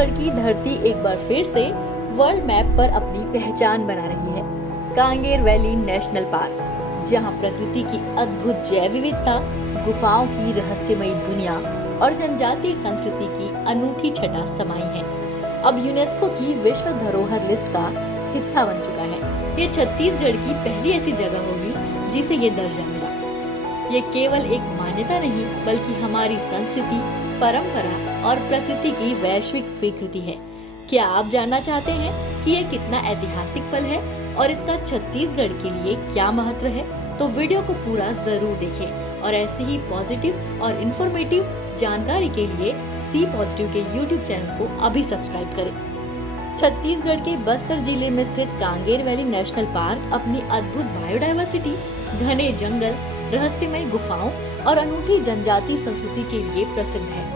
छत्तीसगढ़ की धरती एक बार फिर से वर्ल्ड मैप पर अपनी पहचान बना रही है। कांगेर वैली नेशनल पार्क, जहां प्रकृति की अद्भुत जैव विविधता, गुफाओं की रहस्यमयी दुनिया और जनजातीय संस्कृति की अनूठी छटा समाई है, अब यूनेस्को की विश्व धरोहर लिस्ट का हिस्सा बन चुका है। ये छत्तीसगढ़ की पहली ऐसी जगह होगी जिसे ये दर्जा मिला। ये केवल एक मान्यता नहीं, बल्कि हमारी संस्कृति, परंपरा और प्रकृति की वैश्विक स्वीकृति है। क्या आप जानना चाहते हैं कि ये कितना ऐतिहासिक पल है और इसका छत्तीसगढ़ के लिए क्या महत्व है? तो वीडियो को पूरा जरूर देखें और ऐसे ही पॉजिटिव और इन्फॉर्मेटिव जानकारी के लिए सी पॉजिटिव के YouTube चैनल को अभी सब्सक्राइब करें। छत्तीसगढ़ के बस्तर जिले में स्थित कांगेर वैली नेशनल पार्क अपनी अद्भुत बायोडायवर्सिटी, घने जंगल, रहस्यमय गुफाओं और अनूठी जनजातीय संस्कृति के लिए प्रसिद्ध है।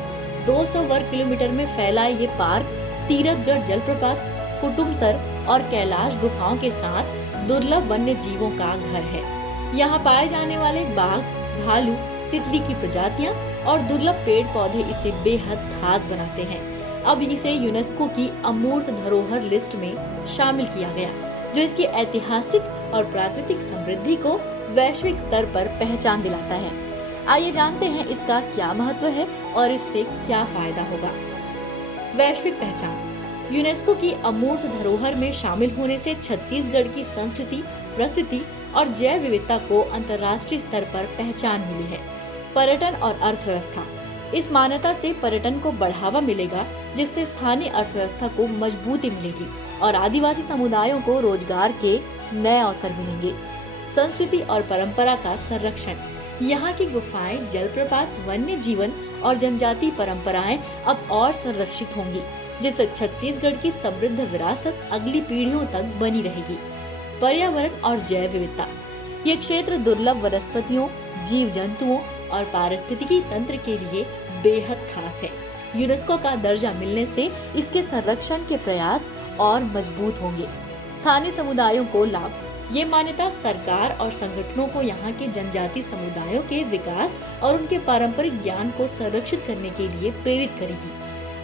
200 वर्ग किलोमीटर में फैला ये पार्क तीरथगढ़ जलप्रपात, कुटुमसर और कैलाश गुफाओं के साथ दुर्लभ वन्य जीवों का घर है। यहाँ पाए जाने वाले बाघ, भालू, तितली की प्रजातियां और दुर्लभ पेड़ पौधे इसे बेहद खास बनाते हैं। अब इसे यूनेस्को की अमूर्त धरोहर लिस्ट में शामिल किया गया, जो इसकी ऐतिहासिक और प्राकृतिक समृद्धि को वैश्विक स्तर पर पहचान दिलाता है। आइए जानते हैं इसका क्या महत्व है और इससे क्या फायदा होगा। वैश्विक पहचान। यूनेस्को की अमूर्त धरोहर में शामिल होने से छत्तीसगढ़ की संस्कृति, प्रकृति और जैव विविधता को अंतर्राष्ट्रीय स्तर पर पहचान मिली है। पर्यटन और अर्थव्यवस्था। इस मान्यता से पर्यटन को बढ़ावा मिलेगा, जिससे स्थानीय अर्थव्यवस्था को मजबूती मिलेगी और आदिवासी समुदायों को रोजगार के नए अवसर मिलेंगे। संस्कृति और परंपरा का संरक्षण। यहाँ की गुफाएं, जलप्रपात, वन्य जीवन और जनजातीय परंपराएं अब और संरक्षित होंगी, जिससे छत्तीसगढ़ की समृद्ध विरासत अगली पीढ़ियों तक बनी रहेगी। पर्यावरण और जैव विविधता। ये क्षेत्र दुर्लभ वनस्पतियों, जीव जंतुओं और पारिस्थितिकी तंत्र के लिए बेहद खास है। यूनेस्को का दर्जा मिलने से इसके संरक्षण के प्रयास और मजबूत होंगे। स्थानीय समुदायों को लाभ। ये मान्यता सरकार और संगठनों को यहाँ के जनजातीय समुदायों के विकास और उनके पारंपरिक ज्ञान को संरक्षित करने के लिए प्रेरित करेगी।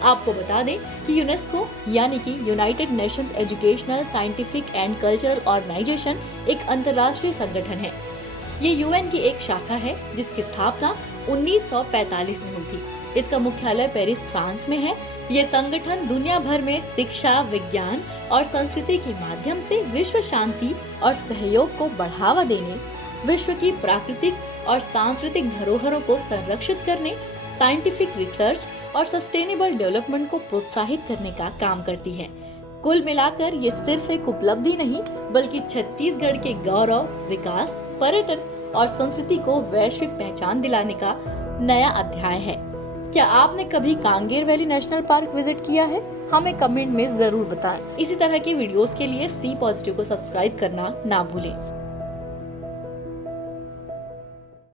आपको बता दें कि यूनेस्को यानी कि United Nations Educational, Scientific and Cultural Organization एक अंतर्राष्ट्रीय संगठन है। ये यूएन की एक शाखा है, जिसकी स्थापना 1945 में हुई थी। इसका मुख्यालय पेरिस, फ्रांस में है। ये संगठन दुनिया भर में शिक्षा, विज्ञान और संस्कृति के माध्यम से विश्व शांति और सहयोग को बढ़ावा देने, विश्व की प्राकृतिक और सांस्कृतिक धरोहरों को संरक्षित करने, साइंटिफिक रिसर्च और सस्टेनेबल डेवलपमेंट को प्रोत्साहित करने का काम करती है। कुल मिलाकर ये सिर्फ एक उपलब्धि नहीं, बल्कि छत्तीसगढ़ के गौरव, विकास, पर्यटन और संस्कृति को वैश्विक पहचान दिलाने का नया अध्याय है। क्या आपने कभी Kanger valley national park visit किया है? हमें कमेंट में जरूर बताएं। इसी तरह के वीडियोस के लिए सी पॉजिटिव को सब्सक्राइब करना ना भूलें।